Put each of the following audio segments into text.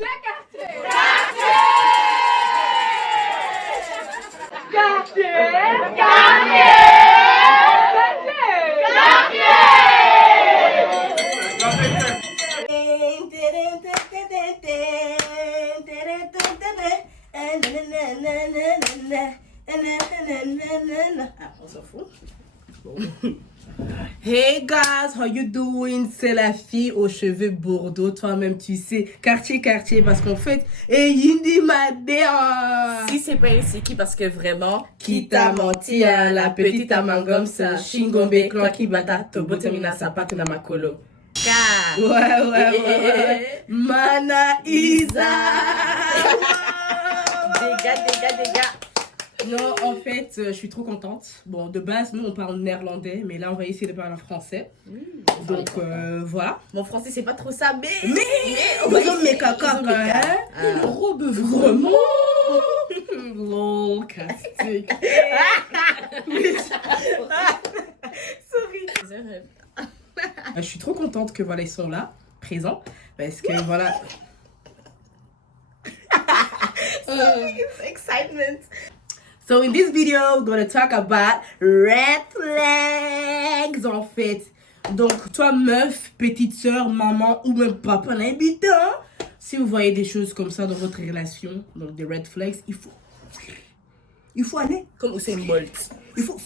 On s'en fout. Hey guys, how you doing? C'est la fille aux cheveux bordeaux, toi-même tu sais, quartier, parce qu'en fait, hey Yindi Madea. Si c'est pas ici, qui parce que vraiment, Qui t'a menti, hein, la petite amangom, ça, Shingombe, Kloki Bata, Tobotemina, Sapak na Makolo. Ouais. Mana Isa. Dégâts. Non, en fait, je suis trop contente. Bon, de base, nous, on parle néerlandais, mais là, on va essayer de parler en français. Donc, voilà. Mon français, c'est pas trop ça, mais on va dire mes caca, quand même. Robe Vraiment. Lol, castique. Sorry. Je suis trop contente que, voilà, ils sont là, présents. Parce que, voilà... It's excitement. So in this video, we're going to talk about red flags, en fait. Donc, toi, meuf, petite soeur, maman ou même papa, l'habitant, si vous voyez des choses comme ça dans votre relation, donc des red flags, il faut aller. Comme Usain Bolt. Il faut.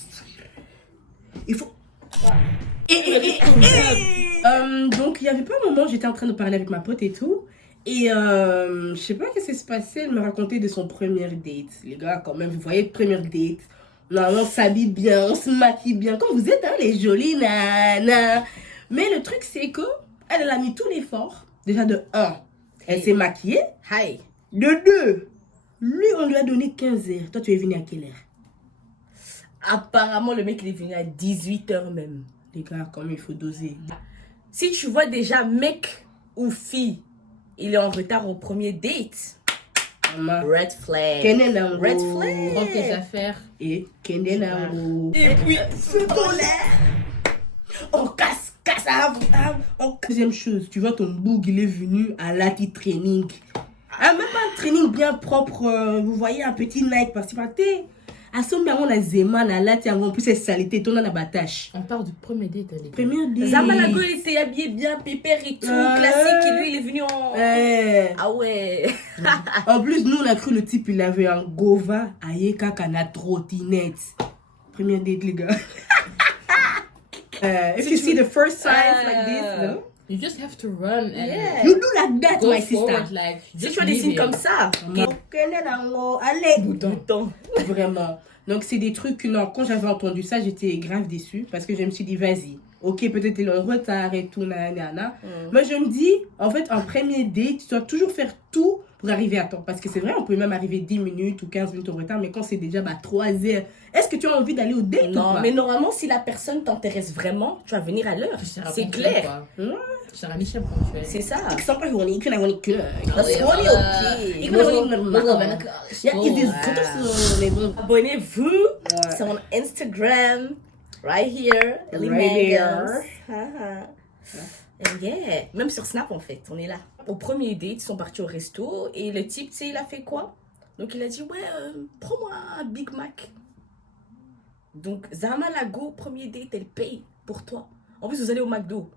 Donc, il y avait pas un moment, j'étais en train de parler avec ma pote et tout. Et je sais pas qu'est-ce qui se passait, elle me racontait de son premier date. Les gars, quand même, vous voyez, première date. Là, on s'habille bien, on se maquille bien. Comme vous êtes, hein, les jolies nanas. Mais le truc, c'est que elle a mis tout l'effort. Déjà, de 1, elle s'est maquillée. Hi. De 2, lui, on lui a donné 15 heures. Toi, tu es venu à quelle heure? Apparemment, le mec, il est venu à 18h même. Les gars, quand même, il faut doser. Si tu vois déjà mec ou fille, il est en retard au premier date. Red flag. Kenenango. Red flag. Prends tes affaires. Et Kenenango. Et puis, feu polaire. On casse. Deuxième chose, tu vois ton boug, il est venu à Lucky Training. Ah, même pas un training bien propre. Vous voyez, un petit Nike par-ci par-là. À ce moment, on a Zeman, à la en plus, c'est salité, ton la batache. On part du premier date, les gars. Première date. Zamalago, il s'est habillé bien, pépère et tout, classique. Et lui, il est venu en... Ah ouais. En plus, nous, on a cru le type, il avait un Gova, Ayeka, Kana, trottinette. Première date, les gars. If you see the first signs like this, no? You just have to run and You do like that, go my sister. forward, like, Si just tu vois des leave signes it. comme ça, Allez, bouton. Vraiment. Donc, c'est des trucs, non, quand j'avais entendu ça, j'étais grave déçue parce que je me suis dit, vas-y, ok, peut-être il est en retard et tout, nanana. Moi, je me dis, en fait, en premier date, tu dois toujours faire tout pour arriver à temps. Parce que c'est vrai, on peut même arriver 10 minutes ou 15 minutes en retard, mais quand c'est déjà 3 heures, est-ce que tu as envie d'aller au date ou Non, pas? mais normalement, si la personne t'intéresse vraiment, tu vas venir à l'heure. Tu seras C'est ponctuel, clair. quoi. Tu seras Michel ponctuel. C'est ça. Ik snap gewoon niet, ik vind dat gewoon niet kunnen. Dat is gewoon niet oké. Ik vind dat gewoon niet normaal. Ja, het is goed. Abonnez-vous sur mon Instagram, right here, Ellie Right Mangles. And yeah, même sur Snap en fait, on est là. Au premier date, ils sont partis au resto et le type, tu sais, il a fait quoi? Donc il a dit, ouais, prends-moi un Big Mac. Donc Zama Lago, premier date, elle paye pour toi. En plus, vous allez au McDo.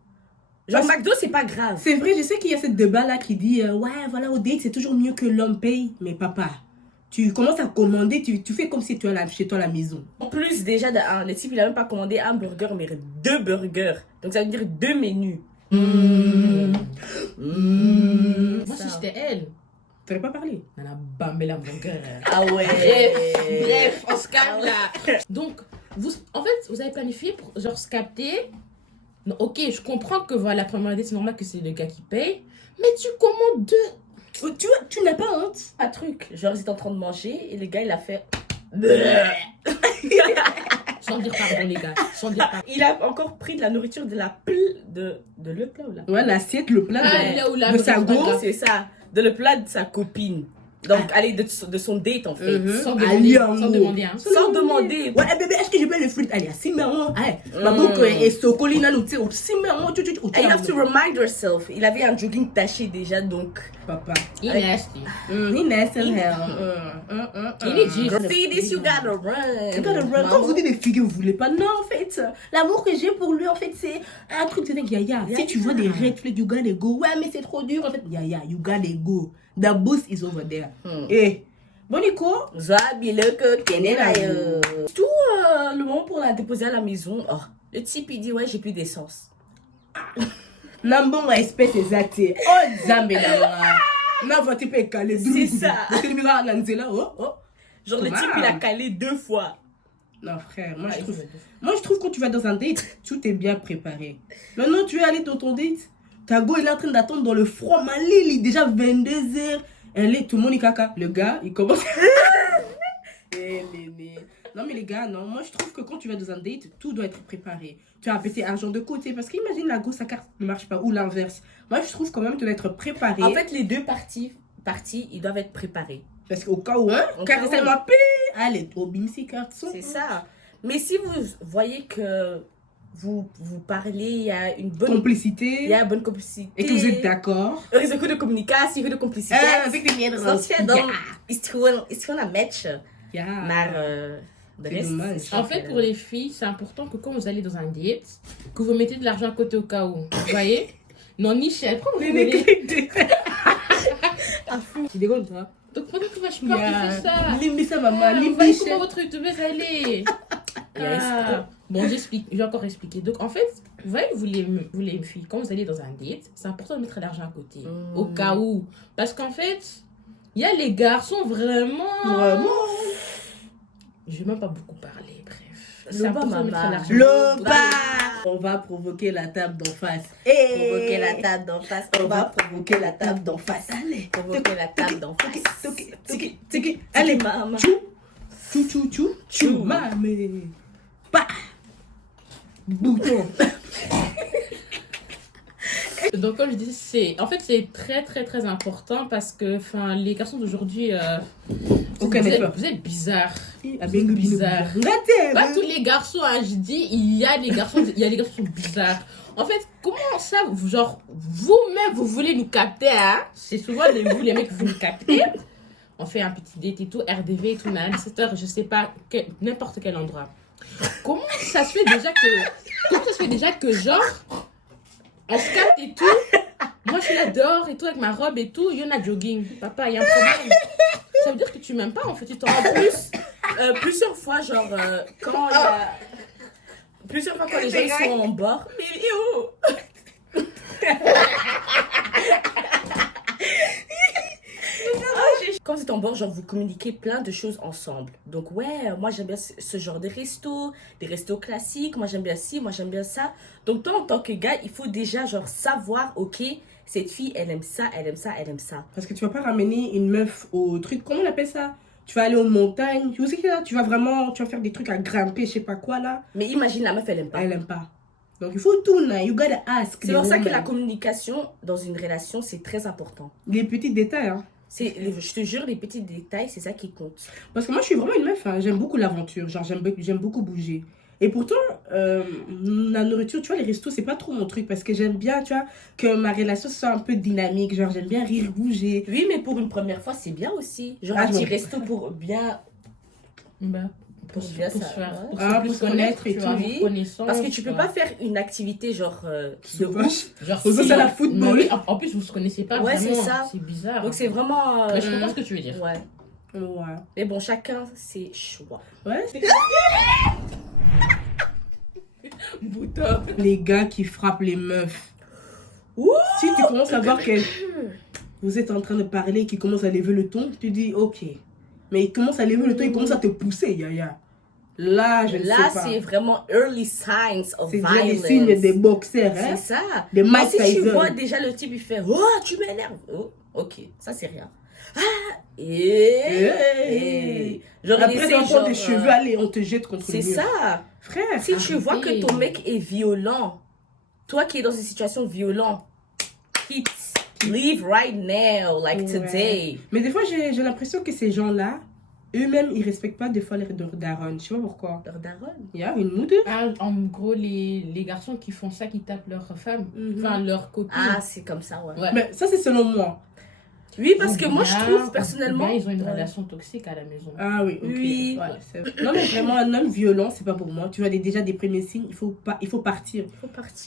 Genre, McDo, c'est pas grave. C'est vrai, je sais qu'il y a cette débat-là qui dit, ouais, voilà, au date, c'est toujours mieux que l'homme paye. Mais papa, tu commences à commander, tu fais comme si tu es chez toi à la maison. En plus, déjà, le type, il a même pas commandé un burger, mais 2 burgers. Donc, ça veut dire 2 menus. Moi, si j'étais elle, T'aurais pas parlé. on a bambé la burger. Ah ouais. Bref, on se calme là. Donc, en fait, vous avez planifié pour genre se capter. Non, ok, je comprends que voilà, la première date, c'est normal que c'est le gars qui paye. Mais tu commandes 2. Tu n'as pas honte? Un truc. Genre, ils étaient en train de manger et le gars, il a fait. Sans dire pardon, les gars. Sans dire pardon. Il a encore pris de la nourriture de la de le plat ou là. Ouais, l'assiette, le plat Ah, là où la de sa nourriture, go. C'est ça. De le plat de sa copine. Donc, aller de son date, en fait. Sans Allez, demander, amour. sans demander. Hein. Sans demander. Ouais, bébé, est-ce que je peux le fruit? Allez, si, mais on. Ma boucle est socolina, nous, tu sais, si, mais on, tu. And you have to remind yourself. Il avait un jogging taché déjà, donc. Papa. Il est nasty. He nasty as hell. Il est juste. See this, you gotta run. You gotta run. Quand vous dites des filles que vous voulez pas, non, en fait, l'amour que j'ai pour lui, en fait, c'est un truc de yaya. Si tu vois des red flags, you gotta go. Ouais, mais c'est trop dur, en fait, yaya, you gotta go. The boost is over there. Eh, bon, Nico. Zabi le que kenelayo. Tout le moment pour la déposer à la maison. Oh, le type il dit ouais j'ai plus d'essence. Nambo ma espèce exacte. Oh, Zambela. Na voiture peut caler. C'est ça. C'est le mira là, oh. Genre le type il a calé 2 fois. Non, frère, moi je trouve quand tu vas dans un date, tout est bien préparé. Maintenant, tu es allé dans ton date. Ta go, il est en train d'attendre dans le froid. Malé, il est déjà 22h. Elle est, tout le monde est caca. Le gars, il commence. Non, mais les gars, non. Moi, je trouve que quand tu vas dans un date, tout doit être préparé. Tu as un petit argent de côté. Parce qu'imagine la go, sa carte ne marche pas. Ou l'inverse. Moi, je trouve quand même que tu dois être préparé. En fait, les deux parties, ils doivent être préparés. Parce qu'au cas où, car c'est ma paix. Allez, au bimsi carte. C'est ça. Mais si vous voyez que vous parlez, il y a une bonne complicité. Il y a une bonne complicité. Et que vous êtes d'accord. Er is een goede communicatie, goede compliciteit. Avec les miens Snap je? Dan is het gewoon een match. Maar de rest... dommage. En fait, pour les filles, c'est important que quand vous allez dans un date, que vous mettez de l'argent à côté au cas où. Vous voyez? Non, ni cher. Pourquoi vous rigolez? Tu dégoûtes, toi. Donc, pendant que je peur tu fais ça. Limbi ça, maman. Vous voyez comment votre youtubeuse elle est. Yes. Bon, j'explique. Je vais encore expliquer. Donc, en fait, vous voyez, vous les filles, quand vous allez dans un date, c'est important de mettre de l'argent à côté. Au cas où. Parce qu'en fait, il y a les garçons vraiment. Je vais même pas beaucoup parler, bref. C'est important de mettre de l'argent. On va provoquer la table d'en face. Provoquer la table d'en face. On va provoquer la table d'en face. Allez. Provoquer la table d'en face. Tiki. Allez, maman. Chou, mamé. Bah. Bouton. Donc, comme je disais, c'est très, très, très important parce que les garçons d'aujourd'hui, vous êtes bizarres. Bizarres. Pas tous les garçons, hein, je dis, il y a des garçons qui sont bizarres. En fait, comment ça, genre, vous-même, vous voulez nous capter, hein? C'est souvent vous, les mecs, vous nous captez. On fait un petit date et tout, RDV et tout, 17h, je sais pas, n'importe quel endroit. Comment ça se fait déjà que genre, on se capte et tout, moi je suis là dehors et tout, avec ma robe et tout, il y en a jogging. Papa, il y a un problème. Ça veut dire que tu m'aimes pas, en fait, tu t'en rends plus. Plusieurs fois, genre, quand il y a... Plusieurs fois, quand les gens sont en bord. Mais yo! Quand vous êtes en bord, genre, vous communiquez plein de choses ensemble. Donc, ouais, moi, j'aime bien ce genre de resto, des restos classiques. Moi, j'aime bien ci, moi, j'aime bien ça. Donc, toi, en tant que gars, il faut déjà, genre, savoir, ok, cette fille, elle aime ça, elle aime ça, elle aime ça. Parce que tu vas pas ramener une meuf au truc, comment on appelle ça? Tu vas aller aux montagnes, tu sais que là, tu vas faire des trucs à grimper, je sais pas quoi là. Mais imagine, la meuf, elle aime pas. Elle aime pas. Donc, il faut tout, you gotta ask. C'est pour ça que la communication dans une relation, c'est très important. Les petits détails, hein. Je te jure, les petits détails, c'est ça qui compte. Parce que moi, je suis vraiment une meuf, hein. J'aime beaucoup l'aventure, genre j'aime beaucoup bouger. Et pourtant, la nourriture, tu vois, les restos, c'est pas trop mon truc parce que j'aime bien, tu vois, que ma relation soit un peu dynamique. Genre, j'aime bien rire, bouger. Oui, mais pour une première fois, c'est bien aussi. Genre, un petit resto pour bien... Pour bien ça. Pour se connaître et tout. Parce que tu peux pas faire une activité genre genre ça la football. En plus vous se connaissez pas ouais, vraiment. C'est ça. C'est bizarre. Donc c'est vraiment mais je comprends ce que tu veux dire. Ouais. Mais bon, chacun ses choix. Ouais. Les gars qui frappent les meufs. Si tu commences à voir que vous êtes en train de parler, qui commence à lever le ton, tu dis ok. Mais il commence à lever le ton, il commence à te pousser, yaya. Là, je ne sais pas. Là, c'est vraiment early signs of violence. C'est des signes des boxeurs, hein. C'est ça. Des Mike Tyson. Si tu Tyson. vois déjà le type, il fait « Oh, tu m'énerves !» Oh, ok, ça c'est rien. Ah, genre, après, on prend tes cheveux, allez, on te jette contre le mur. C'est ça. Frère. Si tu vois que ton mec est violent, toi qui es dans une situation violente, hit. Leave right now, like Ouais. today. Mais des fois, j'ai l'impression que ces gens-là, eux-mêmes, ils respectent pas des fois leurs darons. Je sais pas pourquoi. Leur daronne. Il y a une ou deux. Ah, en gros, les garçons qui font ça, qui tapent leur femme, enfin leur copine. Ah, c'est comme ça, ouais. Ouais. Mais ça, c'est selon moi. Oui, parce que Ou moi, je bien- trouve ou personnellement. bien ils ont une Ouais. relation toxique à la maison. Ah oui, ok. Oui. Ouais, c'est vrai. Non, mais vraiment, un homme violent, c'est pas pour moi. Tu vois, déjà des premiers signes, il faut partir. Il faut partir.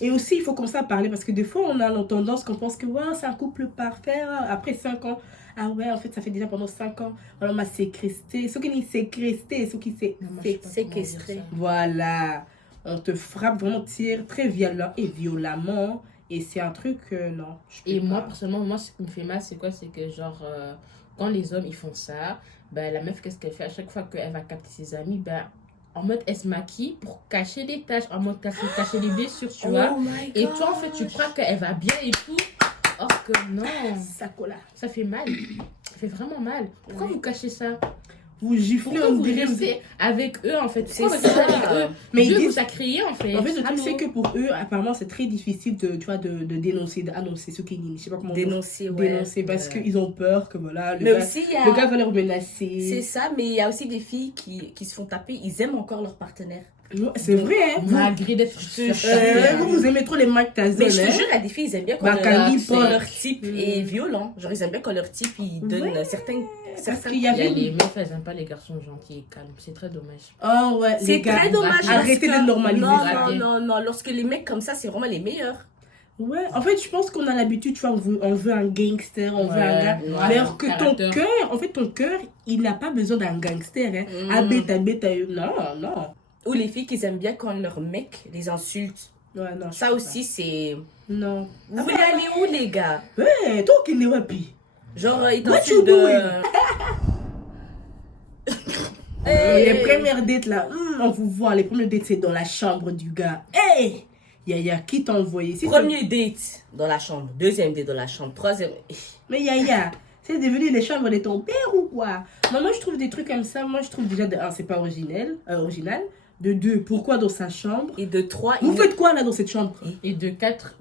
Et aussi, il faut commencer à parler parce que des fois, on a la tendance qu'on pense que ouais, c'est un couple parfait. Après 5 ans, ah ouais, en fait, ça fait déjà pendant 5 ans. Alors, on m'a séquestré. Ce qui est séquestré, ce qui Non, moi, je sais pas comment dire séquestré. ça. Voilà. On te frappe vraiment, tire très violent et violemment. Et c'est un truc, non. je peux Et moi, pas. personnellement, moi, ce qui me fait mal, c'est quoi? C'est que, genre, quand les hommes, ils font ça, ben, la meuf, qu'est-ce qu'elle fait? À chaque fois qu'elle va capter ses amis, ben, en mode, elle se maquille pour cacher les taches, en mode cacher les blessures, tu vois. Oh my Et God. toi, en fait, tu crois qu'elle va bien et tout. Or que non, Ça colle. ça fait mal. Ça fait vraiment mal. Pourquoi Oui. vous cachez ça? Vous giflez, Pourquoi on vous dirait. restez avec eux, en fait? C'est Pourquoi vous restez ça. avec eux? Mais Dieu ils disent- vous a créé, en fait. En fait, le truc, Allô? c'est que pour eux, apparemment, c'est très difficile de, tu vois, de dénoncer, d'annoncer ce qu'ils je sais pas comment Dénoncer, ouais. dénoncer parce Ouais. qu'ils ont peur que voilà, Mais aussi, il y a. le gars va leur C'est menacer. ça, mais il y a aussi des filles qui se font taper, ils aiment encore leur partenaire. Ouais, c'est vrai, hein. Malgré d'être te Vous aimez trop les Mike Tyson, Mais je te hein. jure, il y a des filles, ils aiment bien quand Bacardi, Paul. leur type Mm. est violent. Genre, ils aiment bien quand leur type, il donne Ouais, certains... Parce qu'il y Il y a avait. les meufs, elles n'aiment pas les garçons gentils et calmes. C'est très dommage. Oh ouais, les C'est gars. très dommage. Arrêtez parce de que- normaliser Non, ça. non. Lorsque les mecs comme ça, c'est vraiment les meilleurs. Ouais, en fait, je pense qu'on a l'habitude, tu vois, on veut un gangster, on veut un gars. Ouais, Alors que ton caractère. cœur, en fait, ton cœur, il n'a pas besoin d'un gangster, hein. Mm. Ah, bêta, non, non. Ou les filles qui aiment bien quand leur mec les insulte. Ouais, non. je Ça peux aussi, c'est... pas. Non. Vous voulez aller où, les gars? Ouais, toi qui n'es pas pis. Genre, ils What t'insultent you de... doing? Hey. Les premières dates là, on vous voit, les premières dates c'est dans la chambre du gars. Hey! Yaya, qui t'a envoyé? Si Premier date dans la chambre, deuxième date dans la chambre, troisième... Mais Yaya, c'est devenu les chambres de ton père ou quoi? Moi je trouve des trucs comme ça, moi je trouve déjà de un, c'est pas original. De deux, pourquoi dans sa chambre? Et de trois, Vous il- faites quoi là dans cette chambre? Et de 4,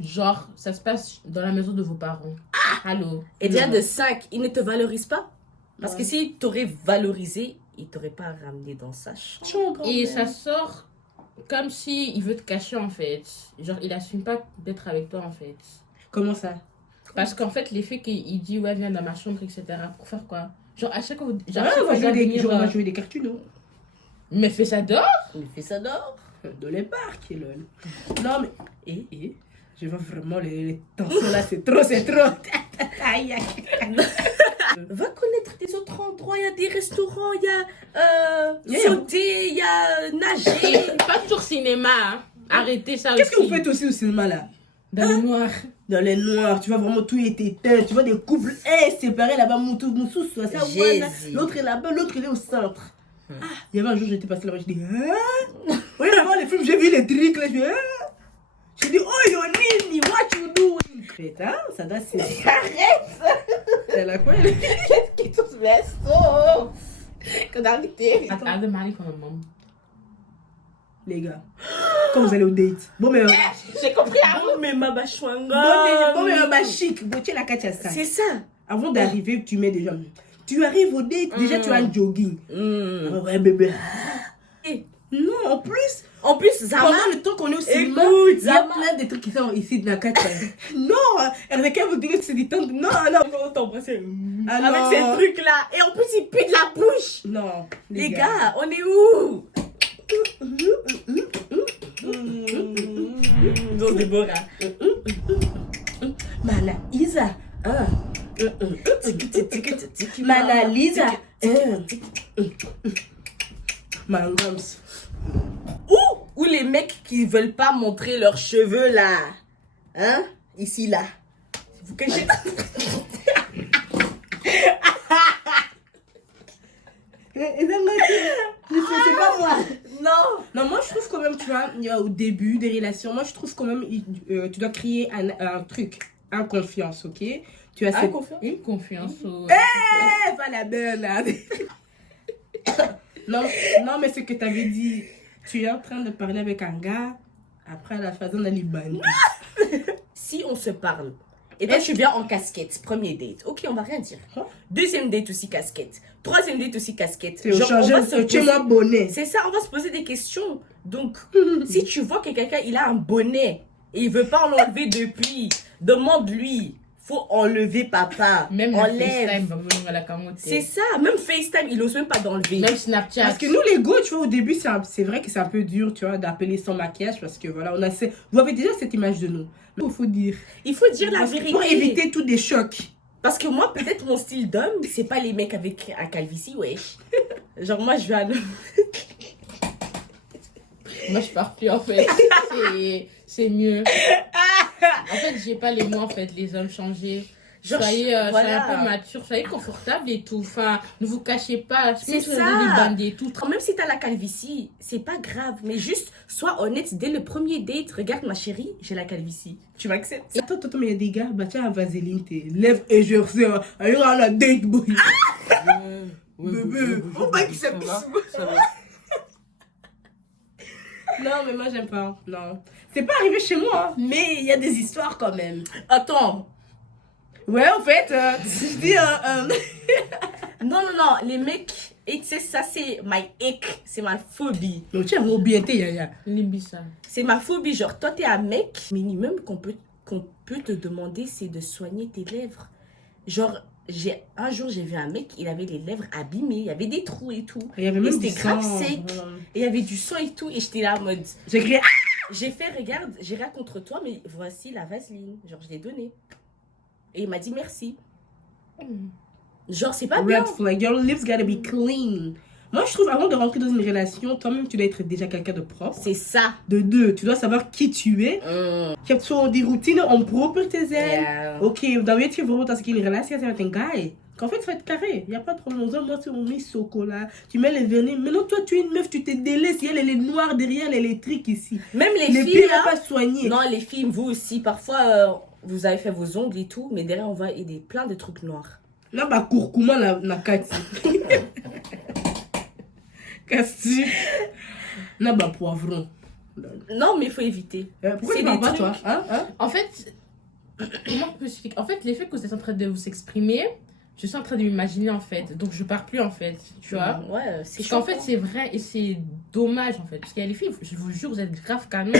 genre, ça se passe dans la maison de vos parents. Allô? Et déjà de 5, il ne te valorise pas. Parce Ouais. que s'il t'aurait valorisé, il t'aurait pas ramené dans sa chambre. Chambre. Et ça sort comme si il veut te cacher, en fait. Genre, il assume pas d'être avec toi, en fait. Comment ça? Parce qu'en fait, l'effet qu'il dit, ouais, viens dans ma chambre, etc. Pour faire quoi? Genre, à chaque fois, genre, Ah, à chaque on fois, va il doit jouer venir, on va jouer des cartoons, non? Mais fais ça dehors. Il fait ça dehors. Dans les parcs, lol. Non mais. Et je vois vraiment les tensions là, c'est trop, c'est trop. Aïe, aïe. Va connaître des autres endroits. Il y a des restaurants, il y a Yeah. sauter, il y a nager. Et pas toujours cinéma, hein. Arrêtez ça Qu'est-ce que aussi. vous faites aussi au cinéma là? Dans le noir. Dans les noirs, tu vois vraiment tout est éteint, tu vois des couples séparés là-bas, Moussou, ça, voilà. Jésus. L'autre est là-bas, l'autre il est au centre. Ah, il y avait un jour, j'étais passé là-bas, je dis, hein? Oui, avant les films, j'ai vu les trucs là, je dis, hein? J'ai dit, oh Yonini, what you doing? Putain, ça doit c'est. Arrête. Elle a quoi elle? Qu'est-ce qui te met ça? Qu'on a arrêté. I have the money from my mom. Les gars, quand vous allez au date, bon mais. J'ai compris. Bon, mais ma bachouanga. Bon mais, bah chic, bon, tu es la ça. C'est ça. Avant d'arriver, tu mets déjà. Tu arrives au date, déjà tu as un jogging. Mm. Ah ouais, bébé. Et Non, en plus, en plus, Zama. pendant le temps qu'on est au cinéma, Écoute, il y a Zama. plein de trucs qui sont ici de la carte. Non, RDK vous dire que c'est du temps. Non, non. On t'embrasser. Ah, Avec non. ces trucs-là. Et en plus, il pue de la bouche. Non, Les gars, on est où? Dans Déborah. Mana Isa. Mana Lisa. Mangams. Ou les mecs qui veulent pas montrer leurs cheveux là. Hein? Ici là. Vous cachez. C'est pas moi. Non. Non, moi je trouve quand même, tu vois, au début des relations, moi je trouve quand même, tu dois créer un truc, un confiance, ok? Tu as cette... Une confiance au... Eh, pas la bonne, hein. non, non, mais ce que tu avais dit, tu es en train de parler avec un gars, après à la phase on a les bandes. Si on se parle Et toi, tu viens en casquette. Premier date. Ok, on va rien dire. Hein? Deuxième date aussi casquette. Troisième date aussi casquette. C'est changer moi bonnet. C'est ça, on va se poser des questions. Donc, si tu vois que quelqu'un, il a un bonnet et il veut pas l'enlever depuis, demande-lui. Faut enlever, papa. Même enlève. FaceTime va venir à la camotte. C'est ça. Même FaceTime, il ose même pas d'enlever. Même Snapchat. Parce que nous, les go, tu vois, au début, c'est vrai que c'est un peu dur, tu vois, d'appeler sans maquillage parce que voilà, vous avez déjà cette image de nous. Mais il faut dire. Il faut dire la Parce que vérité. pour éviter tous des chocs. Parce que moi, peut-être mon style d'homme, c'est pas les mecs avec un calvitie, wesh. Genre, moi, je veux un homme. Moi, je pars plus, en fait. C'est mieux. En fait, j'ai pas les mots, en fait, les hommes changés. Genre, soyez voilà. un peu mature, soyez confortable et tout. Enfin, ne vous cachez pas. C'est ça. ça. Les bandits et tout. Même si t'as la calvitie, c'est pas grave. Mais juste, sois honnête dès le premier date. Regarde, ma chérie, j'ai la calvitie. Tu m'acceptes? Attends, mais il y a des gars, bah tiens, vaseline, tes lèvres égercées, ailleurs à la date, boy. Bébé, on va qui s'est Non, mais moi, j'aime pas. Non. C'est pas arrivé chez moi, hein, mais il y a des histoires quand même. Attends. Ouais, en fait, je dis. Non, les mecs, et tu sais, ça, c'est my ick. C'est ma phobie. Donc, tu as bien été, Yaya. Limbissa. C'est ma phobie. Genre, toi, t'es un mec, minimum qu'on peut te demander, c'est de soigner tes lèvres. Genre, un jour, j'ai vu un mec, il avait les lèvres abîmées, il y avait des trous et tout. Il y avait même c'était du grave sang. sec. Et il y avait du sang et tout. Et j'étais là en mode. J'ai crié. J'ai fait, regarde, j'ai rien contre toi, mais voici la vaseline. Genre, je l'ai donnée. Et il m'a dit merci. Genre, c'est pas bien. Red flag. Your lips gotta be clean. Moi, je trouve, avant de rentrer dans une relation, toi-même, tu dois être déjà quelqu'un de propre. C'est ça. De deux, tu dois savoir qui tu es. Je heb zo die routine om proper te zijn. Yeah. Oké, dan weet je bijvoorbeeld als ik in een relatie ga zijn met een guy. Qu'en fait, ça va être carré. Il n'y a pas de problème. Moi, tu mets chocolat, tu mets les vernis. Maintenant, toi, tu es une meuf, tu te délaisses. Elle est noire derrière, elle est électrique ici. Même les Les filles, pieds là, ne pas soigner. non, les filles, vous aussi, parfois, vous avez fait vos ongles et tout, mais derrière, on voit plein de trucs noirs. Là, bah, curcuma, na kati. Kasti. Là, bah, poivron. Non, mais il faut éviter. Pourquoi C'est tu parles des pas, toi trucs. hein? En fait, comment je peux expliquer? En fait, les faits que vous êtes en train de vous exprimer, je suis en train de m'imaginer, en fait. Donc, je pars plus, en fait. Tu vois? Ouais, c'est Parce qu'en chaud. fait, c'est vrai et c'est dommage, en fait. Parce qu'il y a les filles, je vous jure, vous êtes grave canon.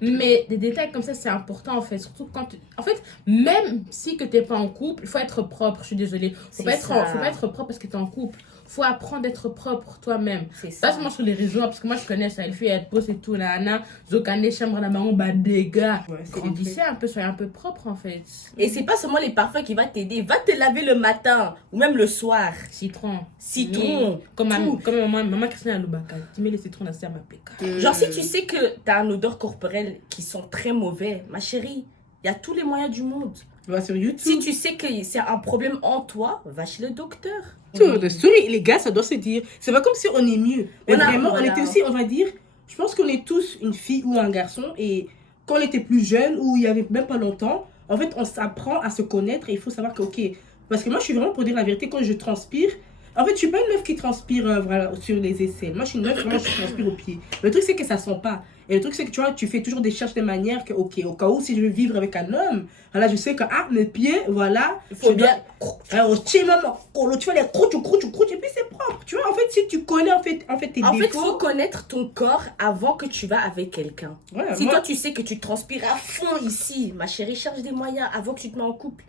Mais des détails comme ça, c'est important, en fait. Surtout quand... En fait, même si que t'es pas en couple, il faut être propre. Je suis désolée. Faut C'est pas ça. faut pas être propre parce que t'es en couple. Faut apprendre d'être propre toi-même. C'est Pas ça. seulement sur les réseaux, parce que moi, je connais ça. Les filles, elles posent et tout, là, là. Zokane, chambre, là, maman, bah, des gars. Ouais, c'est Grandissez un peu, soyez un peu propre, en fait. Et c'est pas seulement les parfums qui vont t'aider. Va te laver le matin ou même le soir. Citron. Citron. Comme tout. maman Christine Aloubaka. Tu mets les citrons dans ma péka. Genre, si tu sais que t'as une odeur corporelle qui sont très mauvais, ma chérie, il y a tous les moyens du monde. Tu vas sur YouTube. Si tu sais que c'est un problème en toi, va chez le docteur. Sorry, les gars, ça doit se dire. C'est pas comme si on est mieux. Mais vraiment, voilà. on était aussi, on va dire, je pense qu'on est tous une fille ou un garçon. Et quand on était plus jeune, ou il y avait même pas longtemps, en fait, on s'apprend à se connaître. Et il faut savoir que, ok, parce que moi, je suis vraiment, pour dire la vérité, quand je transpire, en fait, je suis pas une meuf qui transpire voilà, sur les aisselles. Moi, je suis une meuf, vraiment, je transpire au pied. Le truc, c'est que ça sent pas. Et le truc, c'est que tu vois, tu fais toujours des cherches de manière que, ok, au cas où, si je veux vivre avec un homme, voilà, je sais que, ah, mes pieds, voilà. Il faut bien. Alors, tu vois, les croûtes, et puis c'est propre. Tu vois, en fait, si tu connais, en fait tes En fait, il défauts. faut connaître ton corps avant que tu vas avec quelqu'un. Ouais, Si moi- toi, tu sais que tu transpires à fond ici, ma chérie, cherche des moyens avant que tu te mets en couple.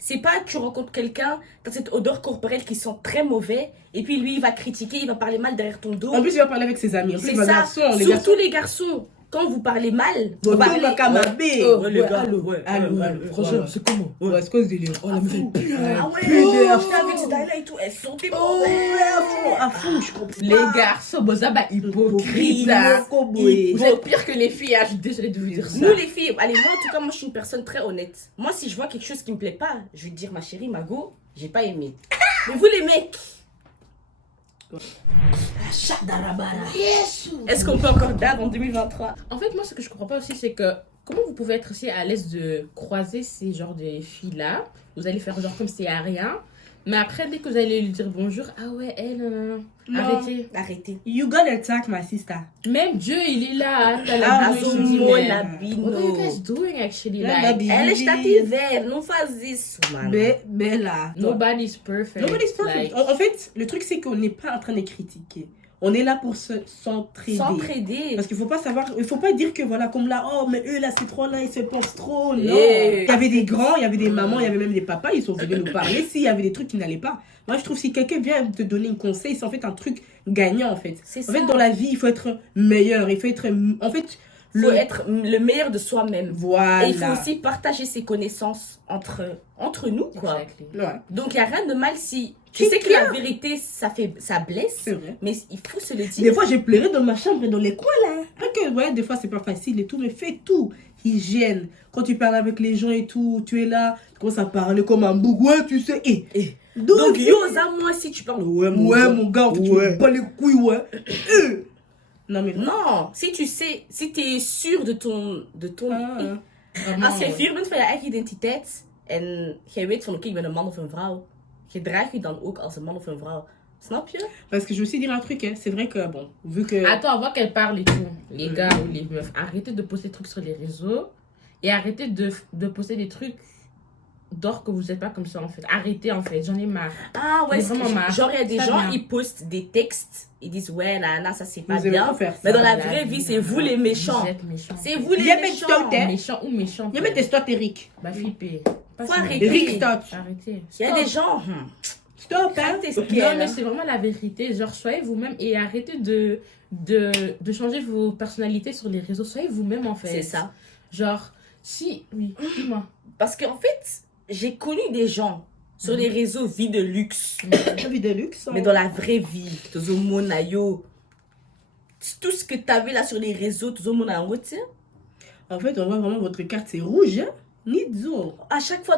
C'est pas que tu rencontres quelqu'un, t'as cette odeur corporelle qui sent très mauvais, et puis lui, il va critiquer, il va parler mal derrière ton dos. En plus, il va parler avec ses amis. En plus, C'est les ça. garçons, les Surtout garçons. les garçons. Quand vous parlez mal, Bon, vous bah, parlez... on va camabé. Ouais, les gars. allô, Ouais, allô, ouais, allô. ouais, Franchement, c'est comment? ouais, c'est quoi ce délire? Oh, la meuf, elle pue. Ah ouais, Putain. j'étais avec Zidane et tout, elles sont des Oh, ouais, à fond, je comprends. Les garçons, bon, ça, bah, hypocrite. Vous êtes pire que les filles, hein, je suis désolée de vous dire ça. Nous les filles, allez, moi en tout cas, moi je suis une personne très honnête. Moi si je vois quelque chose qui me plaît pas, je vais te dire ma chérie, ma go, j'ai pas aimé. Mais vous les mecs, est-ce qu'on peut encore dab en 2023? En fait, moi, ce que je comprends pas aussi, c'est que comment vous pouvez être aussi à l'aise de croiser ces genres de filles-là. Vous allez faire genre comme s'il n'y a rien. Mais après, dès que vous allez lui dire bonjour, ah ouais, elle, non. Non. Arrêtez. Arrêtez. You got attack, my sister. Même Dieu, il est là. T'as Ah, la oui, bouche, je il dit, dis, Azumo mais na- what are you Labino. guys doing actually? Là, Like, Gabi. Ela está tiver, não faz isso, mano. Bella. nobody's perfect. Nobody's perfect. Like, En fait, le truc, c'est qu'on n'est pas en train de critiquer. On est là pour s'entraider. S'entraider. Parce qu'il faut pas savoir, il faut pas dire que voilà, comme là, oh, mais eux là, ces trois-là, ils se pensent trop. Non. Eh. Il y avait des grands, il y avait des mamans, il y avait même des papas, ils sont venus nous parler. S'il y avait des trucs qui n'allaient pas. Moi, je trouve que si quelqu'un vient te donner un conseil, c'est en fait un truc gagnant en fait. C'est En ça. fait, dans la vie, il faut être meilleur. Il faut être. En fait, Il faut être le meilleur de soi-même. Voilà. Et il faut aussi partager ses connaissances entre nous, quoi. exactly. Ouais, Donc, il n'y a rien de mal si tu C'est sais que clair. la vérité, ça blesse, c'est vrai. mais il faut se le Des dire. fois, j'ai pleuré dans ma chambre et dans les coins là. Pas que, ouais, des fois, c'est pas facile et tout, mais fais tout. Hygiène. Quand tu parles avec les gens et tout, tu es là, tu commences à parler comme un bouc. Ouais, tu sais. Eh. Donc, Donc, Yosa, moi, si tu parles, ouais, ouais, mon gars, tu Ouais. me bats les couilles, ouais. Non, mais Non, si tu sais, si tu es sûr de ton. Ah, Vraiment, Als jij fier bent van je eigen identiteit en jij weet van oké, ik ben een man of een vrouw, gedraag je dan ook als een man of een vrouw. Snap je? Parce que je veux aussi dire un truc, hein. C'est vrai que, bon, vu que. Attends, avant qu'elle parle et tout, les gars ou les meufs, arrêtez de poster des trucs sur les réseaux et arrêtez de poster des trucs d'or que vous n'êtes pas comme ça en fait. Arrêtez en fait, j'en ai marre. Ah ouais, Mais vraiment marre. genre il y a des Ça gens, vient. ils postent des textes, ils disent ouais, là, ça c'est pas Vous aimez bien. trop faire ça. Mais dans la La vraie vie, vie, c'est vous les méchants. Vous êtes méchants. C'est vous les Viens mettre méchants. ton thé. Méchants ou méchants. Il y a tes stop, Eric. Bah flipper. Faut arrêter. Eric, stop. Arrêtez. Il y a Stop. des gens. Stop, hein. Arrêtez ce Non, qu'elle, mais hein. c'est vraiment la vérité. Genre, soyez vous-même et arrêtez de changer vos personnalités sur les réseaux. Soyez vous-même en fait. C'est ça. Genre, si. Oui, dis-moi. Parce qu'en fait, j'ai connu des gens sur les réseaux vie de luxe. La vie de luxe. hein. Mais dans la vraie vie, tout le monde a yo. Tout ce que tu avais là sur les réseaux, tout le monde a retiré. En fait, on voit vraiment votre carte, c'est rouge, hein. Nidzo. À chaque fois,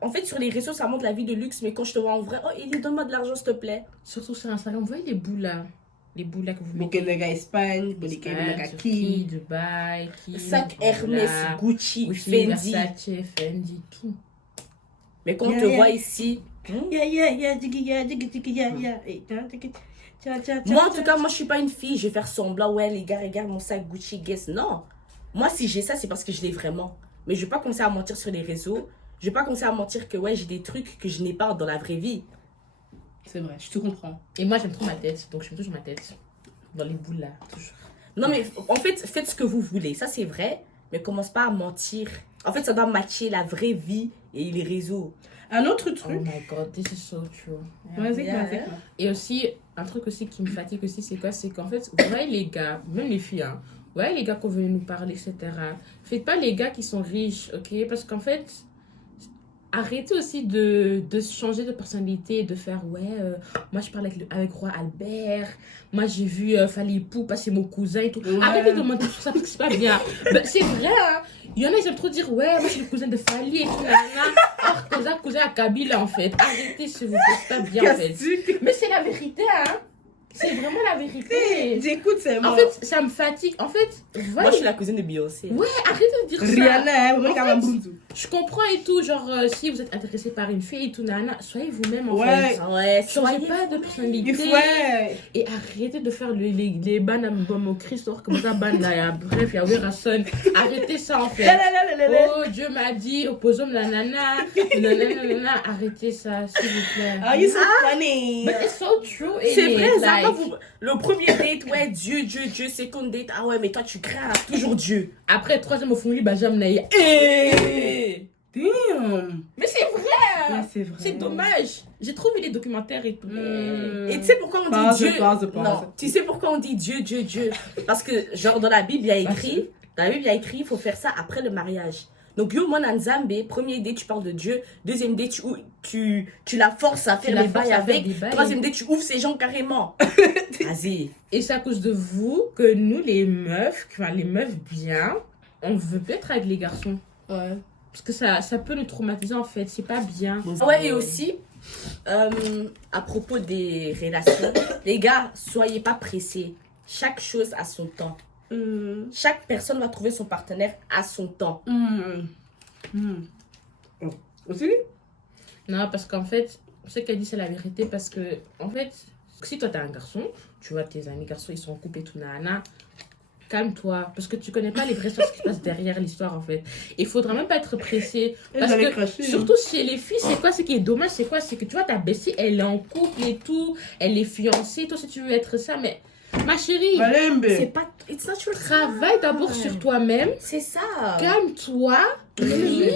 en fait, sur les réseaux, ça montre la vie de luxe, mais quand je te vois en vrai, oh, il donne-moi de l'argent, s'il te plaît. Surtout sur Instagram, vous voyez les boules là. Les boules là que vous mettez. Bokenega Espagne, Bokenega Turquie, Kim. Dubaï, Kim, Sac Angola, Hermès, Gucci, Gucci, Fendi. Versace, Fendi, tout. Mais quand on Yeah, te yeah. voit ici, Yeah, jiggy, yeah. Eh, moi en tout cas, moi je suis pas une fille, je vais faire semblant, ouais les gars, regarde mon sac Gucci, guess. Non. Moi si j'ai ça, c'est parce que je l'ai vraiment. Mais je vais pas commencer à mentir sur les réseaux. Je vais pas commencer à mentir que ouais, j'ai des trucs que je n'ai pas dans la vraie vie. C'est vrai, je te comprends. Et moi j'aime trop ma tête, donc je mets toujours ma tête. Dans les boules là, toujours. Non mais en fait, faites ce que vous voulez, ça c'est vrai, mais commence pas à mentir. En fait, ça doit matcher la vraie vie et les réseaux. Un autre Oh truc. my god, this is so true. Vas-y, Yeah. vas-y. Et aussi, un truc aussi qui me fatigue aussi, c'est quoi? C'est qu'en fait, vous voyez les gars, même les filles, hein, vous voyez les gars qui veulent nous parler, etc. Faites pas les gars qui sont riches, ok? Parce qu'en fait, arrêtez aussi de changer de personnalité et de faire, ouais, moi je parle avec Roi Albert, moi j'ai vu Fally Pou passer mon cousin et tout. Ouais. Arrêtez de mentir sur ça parce que c'est pas bien. Ben, c'est vrai, hein. Il y en a, ils aiment trop dire, ouais, moi je suis le cousin de Fally et tout, nanana. Or, cousin à Kabila en fait. Arrêtez s'il vous plaît, c'est pas bien en fait. Mais c'est la vérité, hein. C'est vraiment la vérité. J'écoute, c'est moi. En fait, ça me fatigue. En fait, Moi je suis la cousine de Beyoncé. ouais, arrêtez de dire ça. Rihanna, hein, En regarde fait, un Bunzu. Je comprends et tout, genre, si vous êtes intéressé par une fille et tout, nana, soyez vous-même en Ouais. fait. Ouais, Changez soyez pas de personnalité. Il faut, ouais. Et arrêtez de faire les bannes à bon Christ, or comme ça, banne là, bref, il y a Werason. Arrêtez ça en fait. Oh, Dieu m'a dit, opposons la nana, nanana, arrêtez ça, s'il vous plaît. Oh, you so funny. But it's so true. et C'est vrai, ça like, va vous... Le premier date, ouais, Dieu. Second date, ah ouais, mais toi tu crains toujours Dieu. Après, troisième au fond, bah, j'aime naïe. Damn. Mais c'est vrai! Ouais, c'est vrai. C'est dommage. J'ai trop vu les documentaires et tout. Et tu sais pourquoi on dit Pause, Dieu? pause. Non, tu sais pourquoi on dit Dieu? Parce que, genre, dans la Bible, il y a écrit, il faut faire ça après le mariage. Donc, yo, moi, dans Nzambe, premier date, tu parles de Dieu. Deuxième date, tu la forces à faire la les forces bails à faire avec. des bails. Troisième date, tu ouvres ses jambes carrément. Vas-y. Et c'est à cause de vous que nous, les meufs bien, on veut plus être avec les garçons. Ouais. Parce que ça peut nous traumatiser en fait. C'est pas bien. Ouais, et aussi, à propos des relations, les gars, soyez pas pressés. Chaque chose a son temps. Chaque personne va trouver son partenaire à son temps. Oh. Aussi? Non, parce qu'en fait, ce qu'elle dit, c'est la vérité parce que, en fait, si toi, t'es un garçon, tu vois tes amis garçons, ils sont en couple et tout, nana, calme-toi. Parce que tu connais pas les vraies choses qui se passent derrière l'histoire, en fait. Il faudra même pas être pressé. Parce J'allais que, cracher, hein. surtout chez les filles, c'est quoi? Ce qui est dommage, c'est quoi? C'est que tu vois, ta bestie, elle est en couple et tout, elle est fiancée. Toi, si tu veux être ça, mais ma chérie, Malembe. C'est pas. It's not your travaille d'abord sur toi-même. C'est ça. Calme-toi. Oui.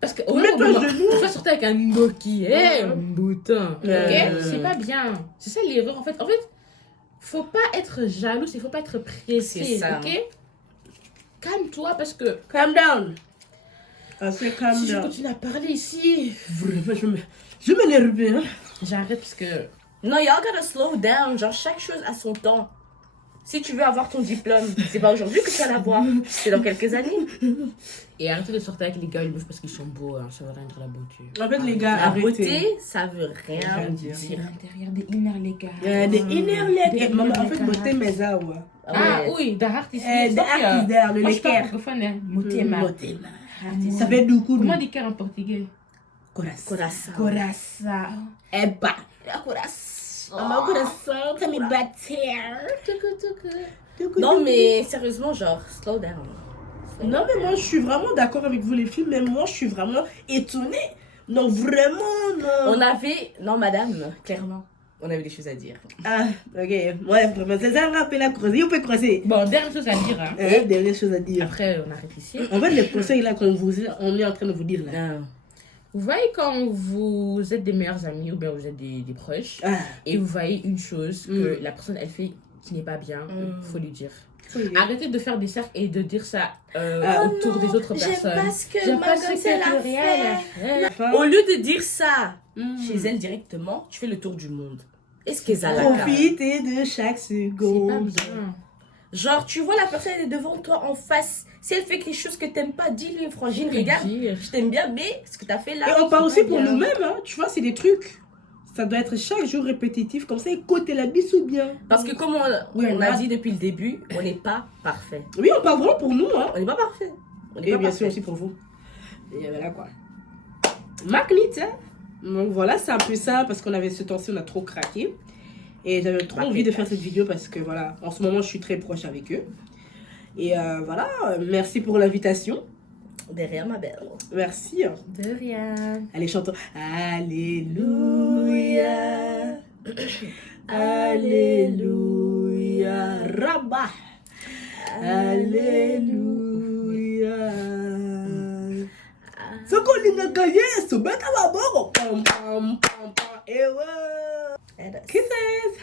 Parce que au Mets-toi moment à genoux. tu vas sortir avec un Nokia, un bouton. Ok? Euh. C'est pas bien. C'est ça l'erreur. En fait, faut pas être jaloux, il faut pas être pressé. C'est ça. Ok? Calme-toi parce que Calm down. I say calm si je down. continue à parler ici, Vraiment, je m'énerve, hein. j'arrête parce que. Non, y'all gotta slow down. Genre, chaque chose a son temps. Si tu veux avoir ton diplôme, c'est pas aujourd'hui que tu vas l'avoir. C'est dans quelques années. Et arrêtez de sortir avec les gars, ils bouffent parce qu'ils sont beaux, hein. Ça veut rien dire la beauté. En fait, les gars, La arrêtez. beauté, ça veut rien Rien dire. C'est dire. l'intérieur des inner, les gars. The inner leg. The Maman, en inner fait, leg, beauté, mais ça, ouais. Ah ouais. oui, the heart is The art is there, le Moi, je parle lequer. francophone, hein. Motema. Motema. Motema. Ça fait du coup. Comment on dit cœur en portugais? Coração. Coração. Coração. É pá. Coração. Meu coração tá me bater. Non, mais sérieusement, genre, slow down. Slow Non, down. mais moi, je suis vraiment d'accord avec vous, les filles. Mais moi, je suis vraiment étonnée. Non, vraiment, non. On avait. Non, madame, clairement, on avait des choses à dire. Ah, ok. Ouais, vraiment. C'est ça, on rappelle à creuser. On peut creuser. Bon, dernière chose à dire. Hein. Dernière chose à dire. Après, on arrête ici. En fait, les conseils là on est en train de vous dire là. Vous voyez quand vous êtes des meilleurs amis ou bien vous êtes des proches Ah, et vous voyez une chose que la personne elle fait qui n'est pas bien, faut lui dire. faut y aller. Arrêtez de faire des cercles et de dire ça Ah, autour des autres J'aime personnes. pas ce que J'aime ma pas ce gosse, que elle a Florian, elle a fait. Enfin, Au lieu de dire ça mm. chez elle directement, tu fais le tour du monde. Est-ce qu'elle a la carte? Profitez de chaque C'est pas seconde. bien. Genre, tu vois la personne, elle est devant toi en face. Si elle fait quelque chose que t'aimes pas, dis-lui, frangine, Faut regarde, dire. je t'aime bien, mais ce que t'as fait là. Et on parle c'est aussi pas pour bien. nous-mêmes, hein. Tu vois, c'est des trucs. Ça doit être chaque jour répétitif, comme ça, écoutez la bisou bien. Parce que comme Oui, on on a a- dit depuis le début, on n'est pas parfait. Oui, on parle vraiment pour nous, hein. On n'est pas parfait. On n'est Et pas bien parfait. sûr aussi pour vous. Et voilà quoi. Magnite, hein. Donc voilà, c'est un peu ça, parce qu'on avait ce temps-ci, on a trop craqué. Et j'avais trop envie de faire cette vidéo parce que voilà, en ce moment, je suis très proche avec eux. Et voilà, merci pour l'invitation. Derrière ma belle. Merci. De rien. Allez, chantons. Alléluia. Alléluia. Rabat. Alléluia. Sokolingaka Yesu. Beta baboko. Pam, pam, pam, pam. Ewa. Elle- Kisses.